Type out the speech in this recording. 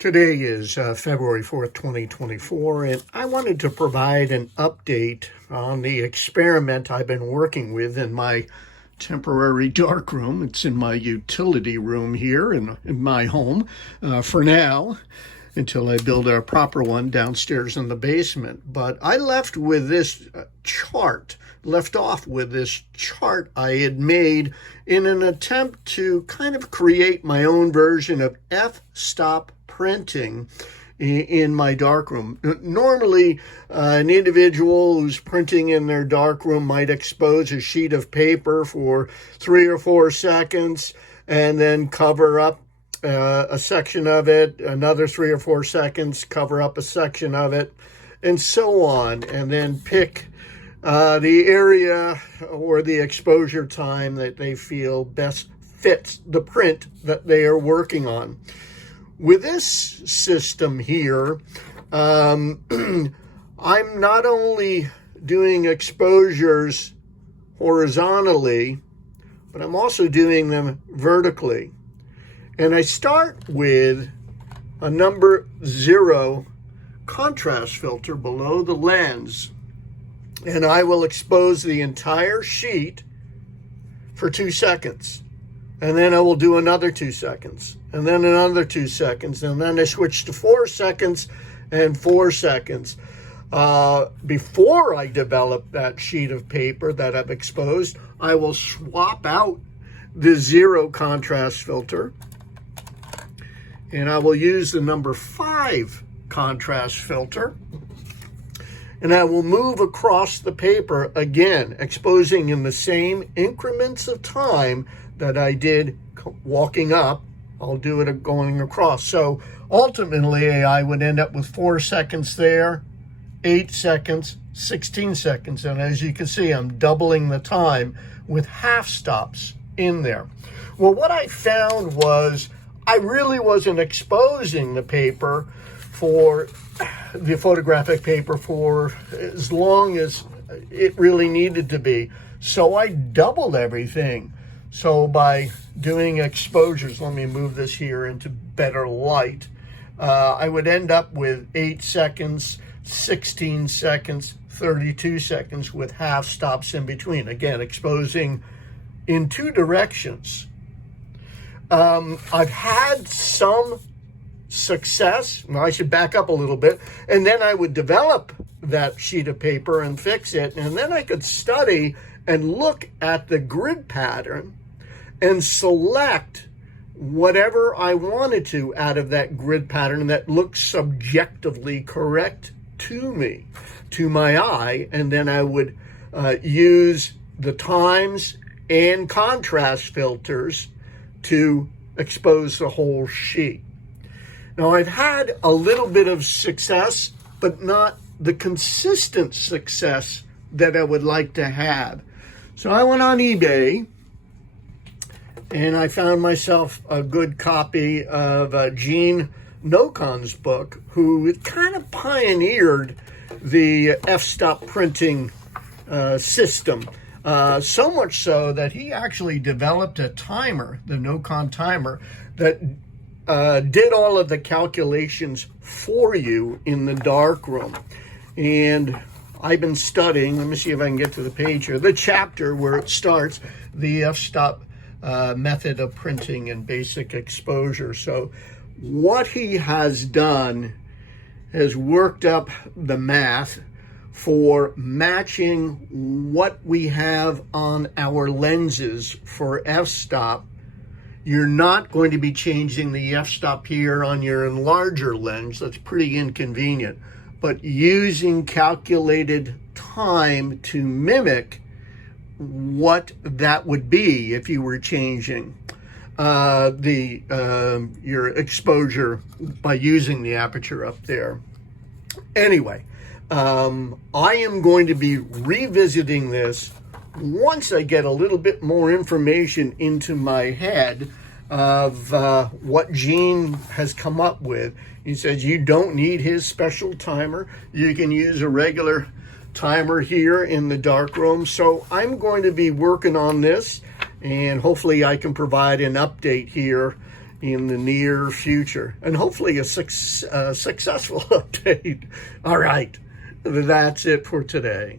Today is February 4th, 2024, and I wanted to provide an update on the experiment I've been working with in my temporary darkroom. It's in my utility room here in my home for now, until I build a proper one downstairs in the basement. But I left off with this chart I had made in an attempt to kind of create my own version of f-stop printing in my darkroom. Normally, an individual who's printing in their darkroom might expose a sheet of paper for 3 or 4 seconds and then cover up a section of it, another 3 or 4 seconds, cover up a section of it, and so on, and then pick the area or the exposure time that they feel best fits the print that they are working on. With this system here, I'm not only doing exposures horizontally, but I'm also doing them vertically. And I start with a number 0 contrast filter below the lens. And I will expose the entire sheet for 2 seconds. And then I will do another 2 seconds. And then another 2 seconds. And then I switch to 4 seconds and 4 seconds. Before I develop that sheet of paper that I've exposed, I will swap out the 0 contrast filter. And I will use the number 5 contrast filter. And I will move across the paper again, exposing in the same increments of time that I did walking up. I'll do it going across. So ultimately, I would end up with 4 seconds there, 8 seconds, 16 seconds. And as you can see, I'm doubling the time with half stops in there. Well, what I found was I really wasn't exposing the paper for the photographic paper for as long as it really needed to be. So I doubled everything. So by doing exposures, let me move this here into better light, I would end up with 8 seconds, 16 seconds, 32 seconds with half stops in between. Again, exposing in 2 directions. I've had some success. Well, I should back up a little bit. And then I would develop that sheet of paper and fix it. And then I could study and look at the grid pattern and select whatever I wanted to out of that grid pattern that looked subjectively correct to me, to my eye. And then I would use the times and contrast filters to expose the whole sheet. Now, I've had a little bit of success, but not the consistent success that I would like to have. So I went on eBay and I found myself a good copy of Gene Nocon's book, who kind of pioneered the f-stop printing system. So much so that he actually developed a timer, the Nocon timer, that did all of the calculations for you in the darkroom. And I've been studying, let me see if I can get to the page here, the chapter where it starts, the f-stop method of printing and basic exposure. So what he has done is worked up the math for matching what we have on our lenses for f-stop. You're not going to be changing the f-stop here on your enlarger lens. That's pretty inconvenient. But using calculated time to mimic what that would be if you were changing your exposure by using the aperture up there. Anyway, I am going to be revisiting this once I get a little bit more information into my head of what Gene has come up with. He says you don't need his special timer. You can use a regular timer here in the darkroom. So I'm going to be working on this, and hopefully I can provide an update here in the near future, and hopefully a successful update. All right, that's it for today.